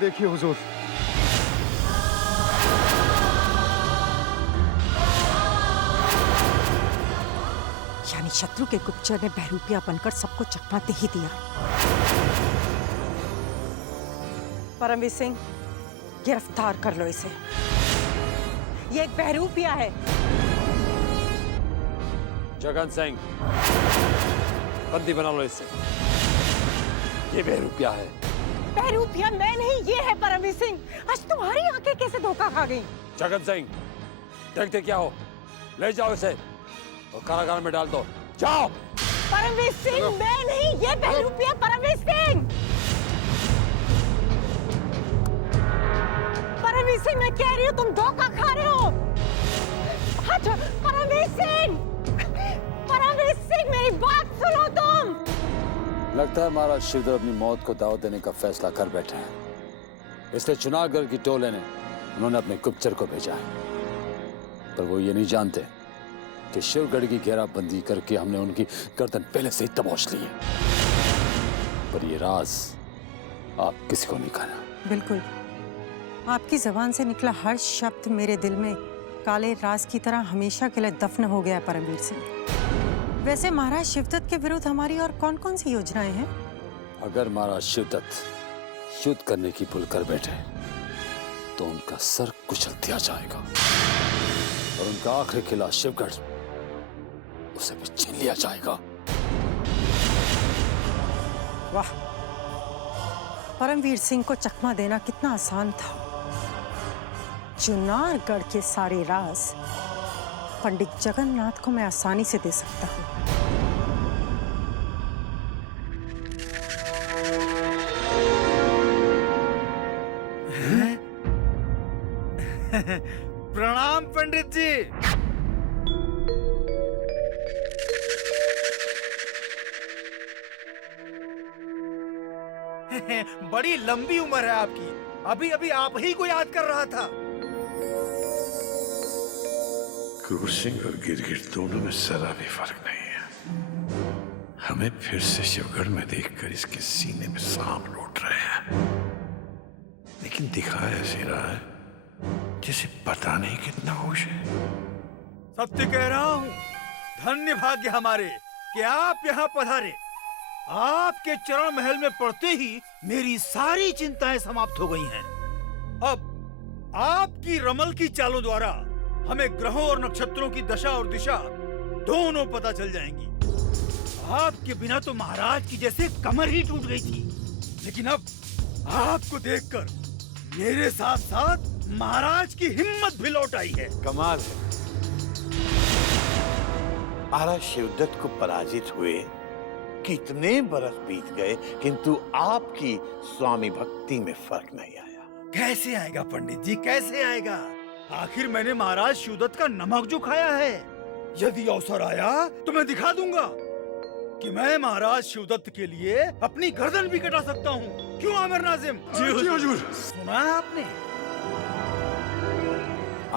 देखिए हुजूर। यानी शत्रु के गुप्तचर ने बहरूपिया बनकर सबको चकमा दे ही दिया। परमवीर सिंह, गिरफ्तार कर लो इसे। ये एक बहरूपिया है। जगन सिंह, बंदी बना लो इसे। ये बहरूपिया है। बहरूपिया मैं नहीं, ये है परमवीर सिंह। आज तुम्हारी आंखें कैसे धोखा खा गई? जगन सिंह, देखते क्या हो, ले जाओ इसे और कारागार में डाल दो। जाओ। परमवीर सिंह मैं नहीं, ये बहरूपिया परमवीर सिंह। परमवीर सिंह मैं कह रही हूँ तुम धोखा खा रहे हो। अच्छा परमवीर सिंह, परमवीर सिंह मेरी बात सुनो तुम। लगता है महाराज शिवदत्त अपनी मौत को दाव देने का फैसला कर बैठे हैं। इसलिए चुनारगढ़ की टोले ने उन्होंने अपने गुप्तचर को भेजा है, पर वो ये नहीं जानते कि शिवगढ़ की घेराबंदी करके हमने उनकी गर्दन पहले से ही दबोच ली है। पर ये राज आप किसी को नहीं कहना। बिल्कुल, आपकी जबान से निकला हर शब्द मेरे दिल में काले राज की तरह हमेशा के लिए दफन हो गया। परमवीर सिंह, वैसे महाराज शिवदत्त के विरुद्ध हमारी और कौन कौन सी योजनाएं हैं? अगर महाराज शिवदत्त युद्ध करने की भूल कर बैठे तो उनका सर कुचल दिया जाएगा और उनका आखिरी किला शिवगढ़ उसे भी छीन लिया जाएगा। वाह, परमवीर सिंह को चकमा देना कितना आसान था। चुनारगढ़ के सारे राज पंडित जगन्नाथ को मैं आसानी से दे सकता हूँ। प्रणाम पंडित जी। बड़ी लंबी उम्र है आपकी। अभी अभी आप ही को याद कर रहा था। क्रूर सिंह और गिरगिट दोनों में जरा भी फर्क नहीं है। हमें फिर से शिवगढ़ में देखकर इसके सीने में सांप लौट रहे हैं, लेकिन दिखा ऐसे रहा है जैसे पता नहीं कितना होश है। सत्य कह रहा हूँ, धन्य भाग्य हमारे कि आप यहाँ पधारे। आपके चरण महल में पड़ते ही मेरी सारी चिंताएं समाप्त हो गई हैं। अब आपकी रमल की चालों द्वारा हमें ग्रहों और नक्षत्रों की दशा और दिशा दोनों पता चल जाएंगी। आपके बिना तो महाराज की जैसे कमर ही टूट गई थी, लेकिन अब आपको देखकर मेरे साथ साथ महाराज की हिम्मत भी लौट आई है। कमाल है। महाराज शिवदत्त को पराजित हुए कितने बरस बीत गए, किंतु आपकी स्वामी भक्ति में फर्क नहीं आया। कैसे आएगा पंडित जी, कैसे आएगा? आखिर मैंने महाराज शिवदत्त का नमक जो खाया है। यदि अवसर आया तो मैं दिखा दूंगा कि मैं महाराज शिवदत्त के लिए अपनी गर्दन भी कटा सकता हूँ। क्यों आमिर नाजिम? जी हुजूर। सुना है आपने?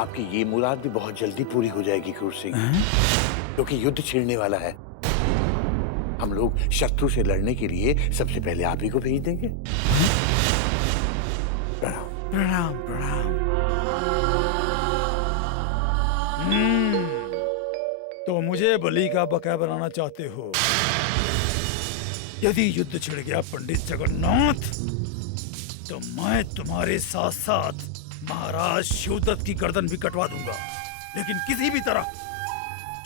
आपकी ये मुराद भी बहुत जल्दी पूरी हो जाएगी क्रूर सिंह, क्योंकि युद्ध छिड़ने वाला है। हम लोग शत्रु से लड़ने के लिए सबसे पहले आप ही को भेज देंगे। प्रणाम। प्रणाम प्रणाम। तो मुझे बलि का बकाया बनाना चाहते हो? यदि युद्ध छिड़ गया पंडित जगन्नाथ, तो मैं तुम्हारे साथ साथ महाराज शिवदत्त की गर्दन भी कटवा दूंगा, लेकिन किसी भी तरह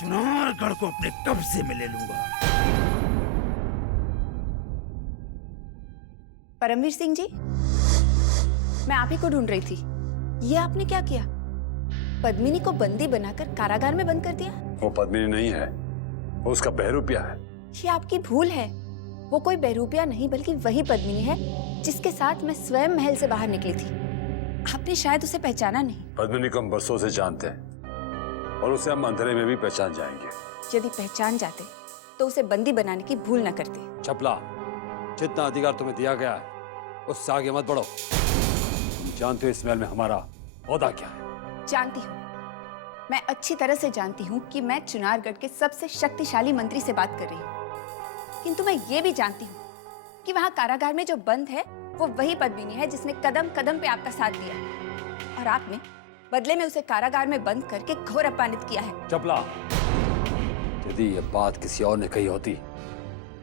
चुनारगढ़ को अपने कब्जे में ले लूंगा। परमवीर सिंह जी, मैं आप ही को ढूंढ रही थी। ये आपने क्या किया? पद्मिनी को बंदी बनाकर कारागार में बंद कर दिया। वो पद्मिनी नहीं है, वो उसका बहरूपिया है। ये आपकी भूल है। वो कोई बहरूपिया नहीं बल्कि वही पद्मिनी है जिसके साथ मैं स्वयं महल से बाहर निकली थी। आपने शायद उसे पहचाना नहीं। पद्मिनी को हम बरसों से जानते हैं और उसे हम अंधेरे में भी पहचान जाएंगे। यदि पहचान जाते तो उसे बंदी बनाने की भूल न करते। चपला, जितना अधिकार तुम्हें दिया गया है उससे आगे मत बढ़ो। तुम जानते हो इस महल में हमारा ओहदा क्या है? जानती हूँ, मैं अच्छी तरह से जानती हूँ कि मैं चुनारगढ़ के सबसे शक्तिशाली मंत्री से बात कर रही हूँ, किंतु मैं ये भी जानती हूँ कि वहाँ कारागार में जो बंद है वो वही पद्मिनी है जिसने कदम कदम पे आपका साथ दिया, और आपने बदले में उसे कारागार में बंद करके घोर अपमानित किया है। चपला, यदि ये बात किसी और ने कही होती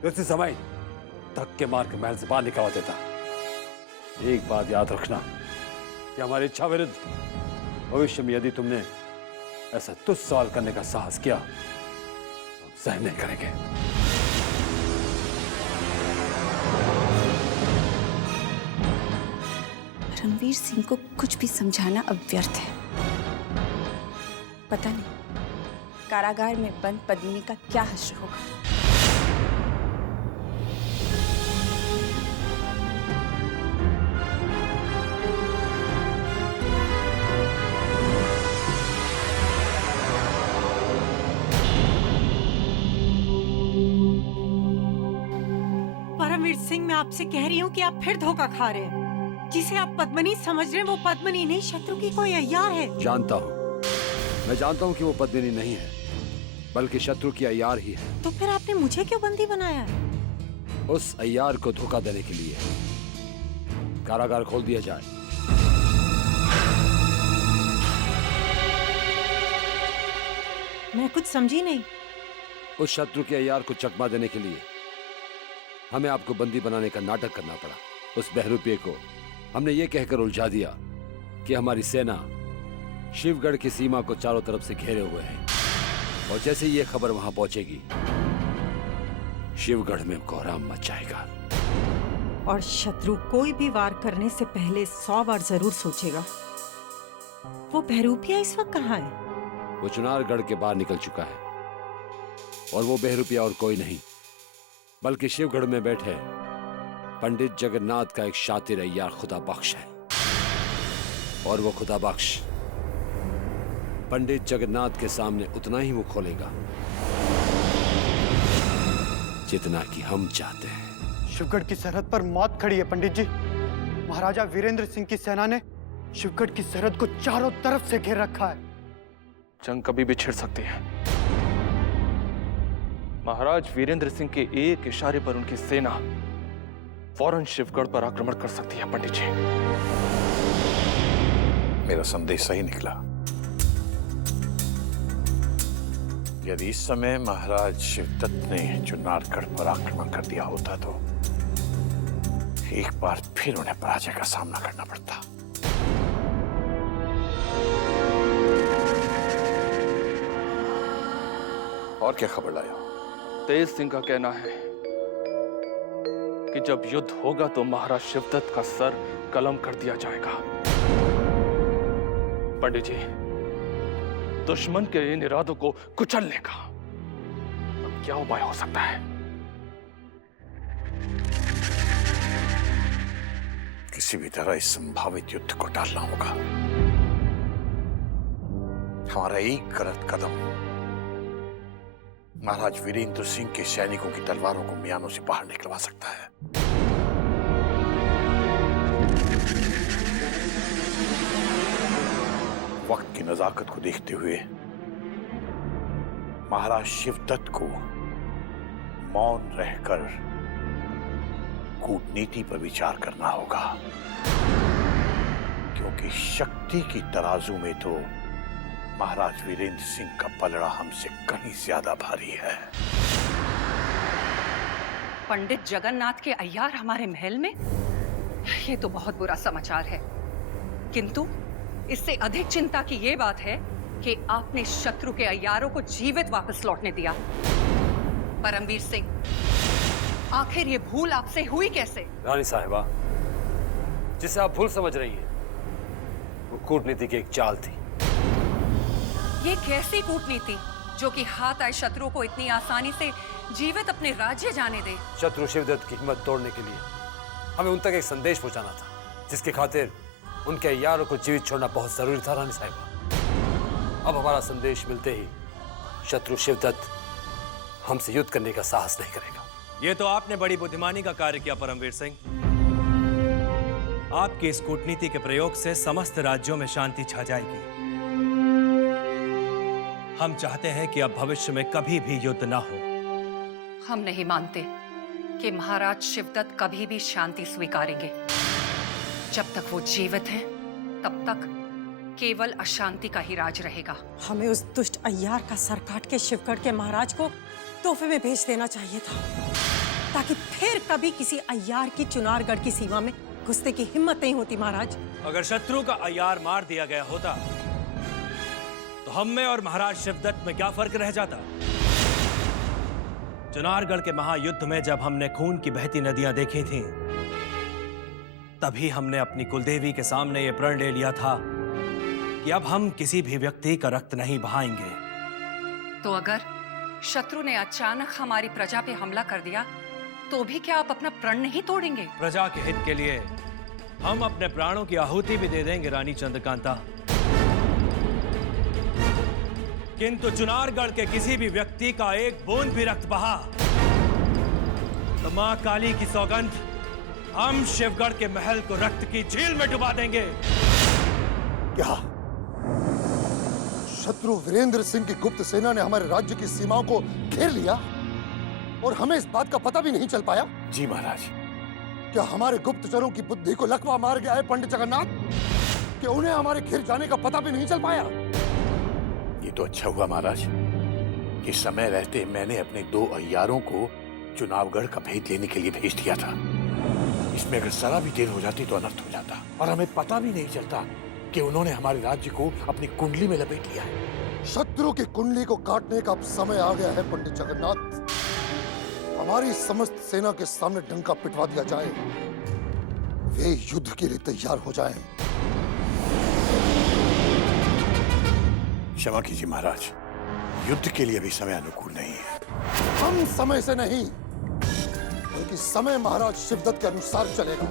तो इसी समय धक्के मार के महल से बाहर निकलवा देता। एक बात याद रखना कि हमारी इच्छा विरुद्ध भविष्य में यदि तुमने ऐसा तुच्छ सवाल करने का साहस किया तो हम सहन नहीं करेंगे। रणवीर सिंह को कुछ भी समझाना अब व्यर्थ है। पता नहीं कारागार में बंद पद्मिनी का क्या हश्र होगा। परमवीर सिंह, मैं आपसे कह रही हूँ कि आप फिर धोखा खा रहे हैं। जिसे आप पद्मिनी समझ रहे हैं वो पद्मिनी नहीं, शत्रु की कोई अय्यार है। जानता हूँ, मैं जानता हूँ कि वो पद्मिनी नहीं है बल्कि शत्रु की अय्यार ही है। तो फिर आपने मुझे क्यों बंदी बनाया है? उस अय्यार को धोखा देने के लिए कारागार खोल दिया जाए। मैं कुछ समझी नहीं। उस शत्रु के अय्यार को चकमा देने के लिए हमें आपको बंदी बनाने का नाटक करना पड़ा। उस बहरूपिये को हमने ये कहकर उलझा दिया कि हमारी सेना शिवगढ़ की सीमा को चारों तरफ से घेरे हुए है, और जैसे ये खबर वहां पहुंचेगी शिवगढ़ में कोहराम मच जाएगा। और शत्रु कोई भी वार करने से पहले 100 बार जरूर सोचेगा। वो बहरूपिया इस वक्त कहाँ है? वो चुनारगढ़ के बाहर निकल चुका है, और वो बहरूपिया और कोई नहीं बल्कि शिवगढ़ में बैठे पंडित जगन्नाथ का एक शातिर अय्यार खुदा बख्श है। और वो खुदा बख्श पंडित जगन्नाथ के सामने उतना ही मुंह खोलेगा जितना कि हम चाहते हैं। शिवगढ़ की सरहद पर मौत खड़ी है पंडित जी। महाराजा वीरेंद्र सिंह की सेना ने शिवगढ़ की सरहद को चारों तरफ से घेर रखा है। जंग कभी भी छिड़ सकती है। महाराज वीरेंद्र सिंह के एक इशारे पर उनकी सेना फौरन शिवगढ़ पर आक्रमण कर सकती है। पंडित जी, मेरा संदेश सही निकला। यदि इस समय महाराज शिवदत्त ने चुनारगढ़ पर आक्रमण कर दिया होता तो एक बार फिर उन्हें पराजय का सामना करना पड़ता। और क्या खबर लाया? तेज सिंह का कहना है कि जब युद्ध होगा तो महाराज शिवदत्त का सर कलम कर दिया जाएगा। पंडित जी, दुश्मन के इन इरादों को कुचलने का अब क्या उपाय हो सकता है? किसी भी तरह इस संभावित युद्ध को टालना होगा। हमारा एक गलत कदम महाराज वीरेंद्र सिंह के सैनिकों की तलवारों को म्यानों से बाहर निकलवा सकता है। वक्त की नजाकत को देखते हुए महाराज शिवदत्त को मौन रहकर कूटनीति पर विचार करना होगा, क्योंकि शक्ति की तराजू में तो महाराज वीरेंद्र सिंह का पलड़ा हमसे कहीं ज्यादा भारी है। पंडित जगन्नाथ के अय्यार हमारे महल में? ये तो बहुत बुरा समाचार है। किंतु इससे अधिक चिंता की ये बात है कि आपने शत्रु के अय्यारों को जीवित वापस लौटने दिया। परमवीर सिंह, आखिर ये भूल आपसे हुई कैसे? रानी साहिबा, जिसे आप भूल समझ रही हैं, वो कूटनीति की एक चाल थी। ये कैसी कूटनीति जो कि हाथ आए शत्रु को इतनी आसानी से जीवित अपने राज्य जाने दे? शत्रु शिवदत्त की हिम्मत तोड़ने के लिए हमें उन तक एक संदेश पहुंचाना था, जिसके खातिर उनके अय्यारों को जीवित छोड़ना बहुत जरूरी था। रानी साहिबा, अब हमारा संदेश मिलते ही शत्रु शिवदत्त हमसे युद्ध करने का साहस नहीं करेगा। ये तो आपने बड़ी बुद्धिमानी का कार्य किया परमवीर सिंह। आपकी इस कूटनीति के प्रयोग से समस्त राज्यों में शांति छा जाएगी। हम चाहते हैं कि अब भविष्य में कभी भी युद्ध ना हो। हम नहीं मानते कि महाराज शिवदत्त कभी भी शांति स्वीकारेंगे। जब तक वो जीवित हैं, तब तक केवल अशांति का ही राज रहेगा। हमें उस दुष्ट अय्यार का सर काट के शिवगढ़ के महाराज को तोहफे में भेज देना चाहिए था, ताकि फिर कभी किसी अय्यार की चुनारगढ़ की सीमा में घुसने की हिम्मत नहीं होती। महाराज, अगर शत्रु का अय्यार मार दिया गया होता तो हम में और महाराज शिवदत्त में क्या फर्क रह जाता? चुनारगढ़ के महायुद्ध में जब हमने खून की बहती नदियां देखी थीं, तभी हमने अपनी कुलदेवी के सामने यह प्रण ले लिया था कि अब हम किसी भी व्यक्ति का रक्त नहीं बहाएंगे। तो अगर शत्रु ने अचानक हमारी प्रजा पे हमला कर दिया, तो भी क्या आप अपना प्रण नहीं तोड़ेंगे? प्रजा के हित के लिए हम अपने प्राणों की आहुति भी दे देंगे रानी चंद्रकांता, किंतु चुनारगढ़ के किसी भी व्यक्ति का एक बूंद भी रक्त बहा तो मां काली की सौगंध, हम शिवगढ़ के महल को रक्त की झील में डुबा देंगे। क्या शत्रु वीरेंद्र सिंह की गुप्त सेना ने हमारे राज्य की सीमाओं को घेर लिया और हमें इस बात का पता भी नहीं चल पाया? जी महाराज। क्या हमारे गुप्तचरों की बुद्धि को लकवा मार गया है पंडित जगन्नाथ, कि उन्हें हमारे घिर जाने का पता भी नहीं चल पाया? ये तो अच्छा हुआ महाराज कि समय रहते मैंने अपने 2 अय्यारों को चुनावगढ़ का भेद लेने के लिए भेज दिया था। इसमें अगर जरा भी देर हो जाती तो अनर्थ हो जाता और हमें पता भी नहीं चलता कि उन्होंने हमारे राज्य को अपनी कुंडली में लपेट लिया है। शत्रु की कुंडली को काटने का अब समय आ गया है पंडित जगन्नाथ। हमारी समस्त सेना के सामने डंका पिटवा दिया जाए, वे युद्ध के लिए तैयार हो जाएं। क्षमा कीजिए महाराज, युद्ध के लिए भी समय अनुकूल नहीं है। हम समय से नहीं, बल्कि समय महाराज शिवदत्त के अनुसार चलेगा।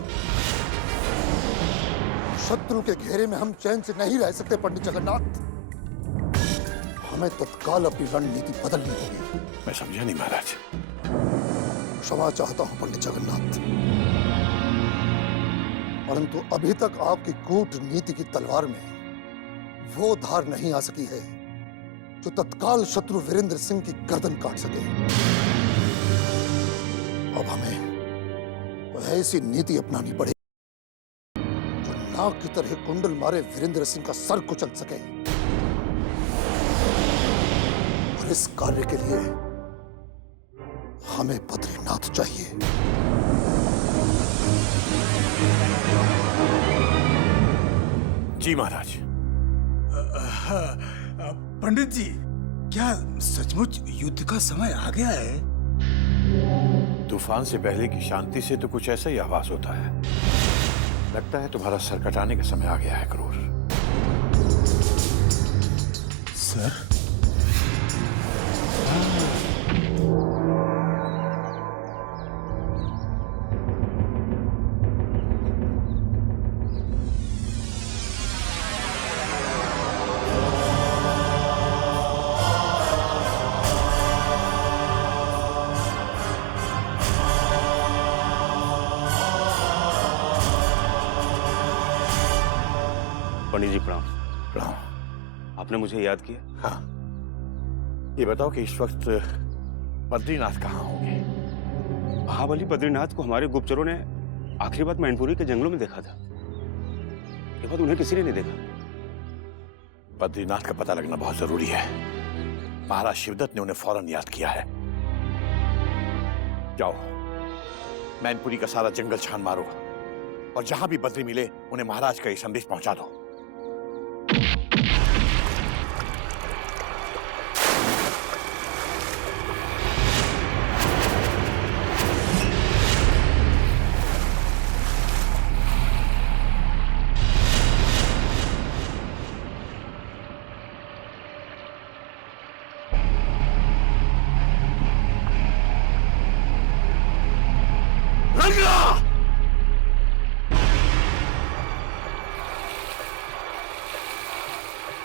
शत्रु के घेरे में हम चैन से नहीं रह सकते पंडित जगन्नाथ। हमें तत्काल अपनी रणनीति बदलनी होगी। मैं समझा नहीं महाराज। क्षमा चाहता हूं पंडित जगन्नाथ, परंतु अभी तक आपकी कूटनीति की तलवार में वो धार नहीं आ सकी है जो तत्काल शत्रु वीरेंद्र सिंह की गर्दन काट सके। अब हमें तो ऐसी नीति अपनानी पड़ेगी जो नाग की तरह कुंडल मारे वीरेंद्र सिंह का सर कुचल सके। और इस कार्य के लिए हमें बद्रीनाथ चाहिए। जी महाराज। पंडित जी, क्या सचमुच युद्ध का समय आ गया है? तूफान से पहले की शांति से तो कुछ ऐसा ही आवाज होता है। लगता है तुम्हारा सर कटाने का समय आ गया है क्रूर। सर? पंडित जी प्रणाम। प्रणाम। आपने मुझे याद किया? हाँ, ये बताओ कि इस वक्त बद्रीनाथ कहाँ होंगे? महाबली बद्रीनाथ को हमारे गुप्तचरों ने आखिरी बार मैनपुरी के जंगलों में देखा था। ये बात उन्हें किसी ने नहीं देखा। बद्रीनाथ का पता लगना बहुत जरूरी है। महाराज शिवदत्त ने उन्हें फौरन याद किया है। जाओ, मैनपुरी का सारा जंगल छान मारो और जहां भी बद्री मिले उन्हें महाराज का ये संदेश पहुंचा दो।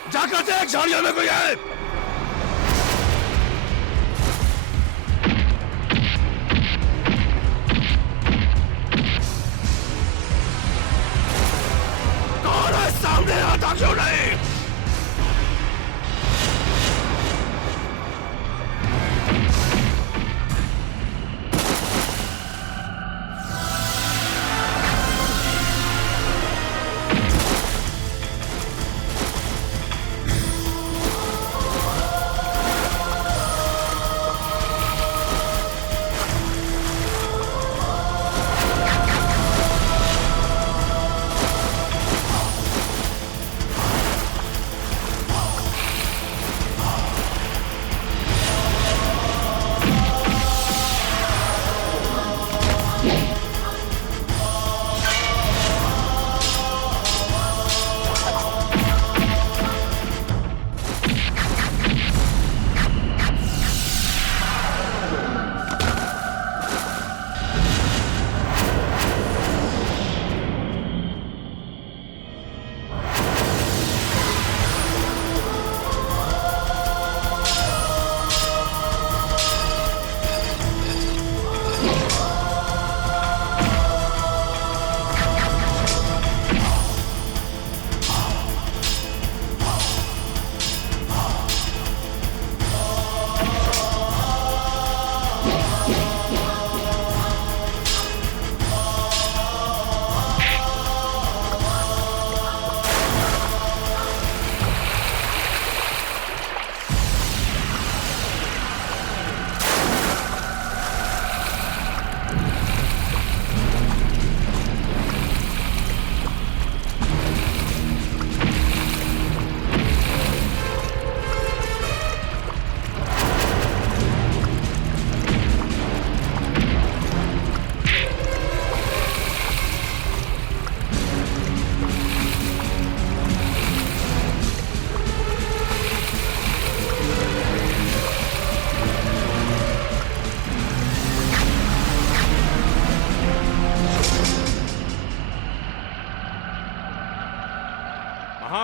जाकर देख झाड़ियों में कोई है। कौन है सामने? आता क्यों नहीं?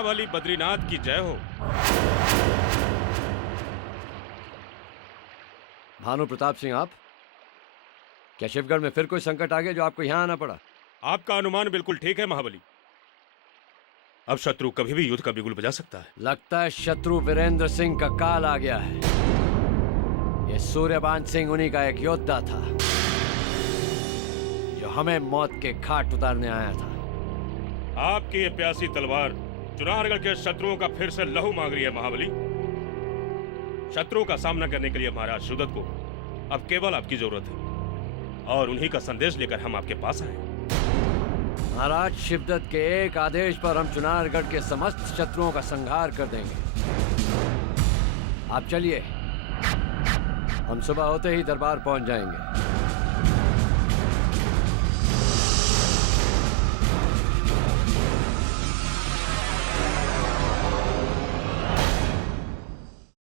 महाबली बद्रीनाथ की जय हो। भानु प्रताप सिंह, आप क्या शिवगढ़ में फिर कोई संकट आ गया जो आपको यहाँ आना पड़ा? आपका अनुमान बिल्कुल ठीक है महाबली। अब शत्रु कभी भी युद्ध का बिगुल बजा सकता है। लगता है शत्रु वीरेंद्र सिंह का काल आ गया है। ये सूर्यबान सिंह उन्हीं का एक योद्धा था जो हमें मौत के घाट उतारने आया था। आपकी ये प्यासी तलवार चुनारगढ़ के शत्रुओं का फिर से लहू मांग रही है महाबली। शत्रुओं का सामना करने के लिए महाराज शिवदत्त को अब केवल आपकी जरूरत है और उन्हीं का संदेश लेकर हम आपके पास आए। महाराज शिवदत्त के एक आदेश पर हम चुनारगढ़ के समस्त शत्रुओं का संहार कर देंगे। आप चलिए, हम सुबह होते ही दरबार पहुंच जाएंगे।